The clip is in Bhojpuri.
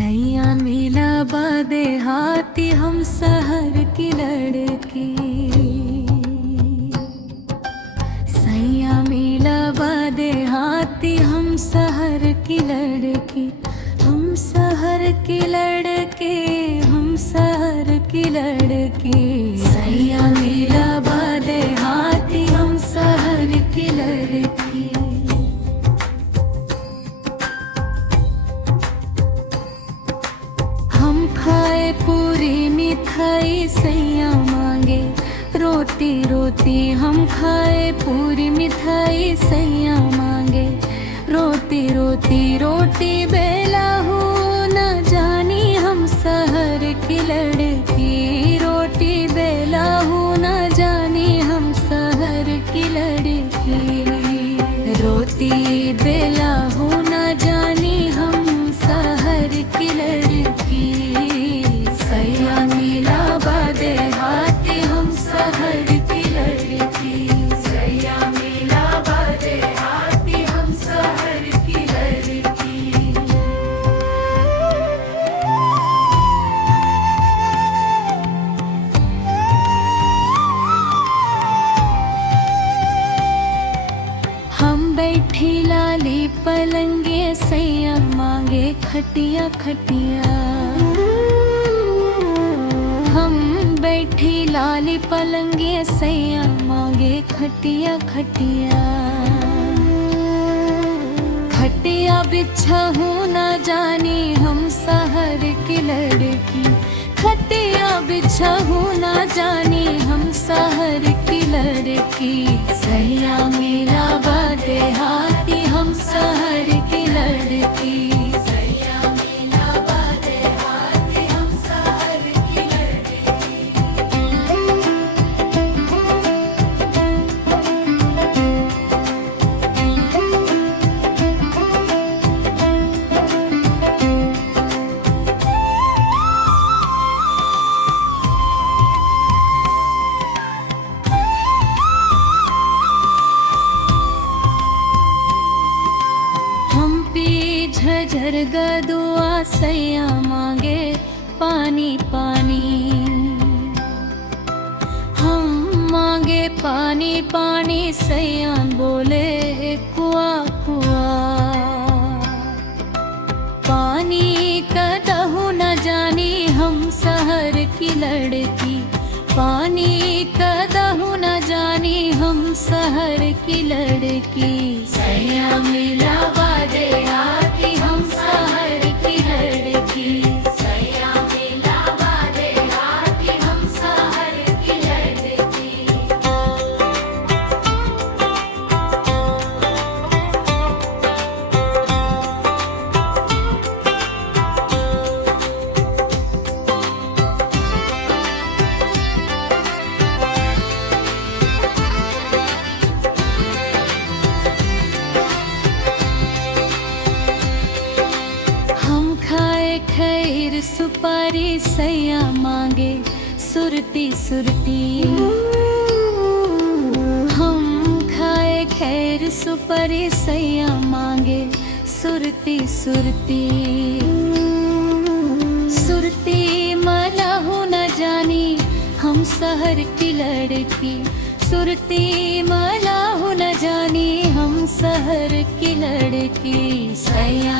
सैया मिला बादे हाथी हम शहर की लड़की। सैया मिला बादे हाथी हम शहर की लड़की। हम शहर की लड़के, हम शहर की लड़की। सैया मिला बादे हाथी हम शहर की लड़की। हम खाए पूरी मिठाई सैया मांगे रोटी रोटी। हम खाए पूरी मिठाई सैया मांगे रोटी रोटी। रोटी बेला हो न जानी हम शहर की लड़की। रोटी बेला हो न जानी हम शहर की लड़की। रोटी बेला हो न जानी हम शहर की लड़की। सैया मिला बादे हाथी हम शहर की लड़की। सैया मिला बादे हाथी हम शहर की लड़की। हम बैठी लाली पलंगे सैया मांगे खटिया खटिया। हम बैठी लाली पलंगे सैया मांगे खटिया खटिया। खटिया बिछा हूँ न जानी हम शहर की लड़की। खटिया बिछा हूँ न जानी हम शहर की लड़की। सैया मेरा बादे हाथी हम शहर की लड़की। सैया मेरा बादे हाथी हम शहर की लड़की। हम पी झझर गदुआ सैया मांगे पानी पानी। हम मांगे पानी पानी सैया बोले कुआ कुआ। पानी कदहु न जानी हम शहर की लड़की। पानी कदहु न जानी हम शहर की लड़की। सैया मिला बादे हाथी हम शहर की लड़की। सैया मिला बादे हाथी हम शहर की लड़की। हम खाए खैर सुपारी सैया मांगे सुरती सुरती। हम खाए खैर सुपारी सैया मांगे सुरती सुरती। सुरती मलहु न जानी हम शहर की लड़की। सुरती मलहु न जानी हम शहर की लड़की। सैया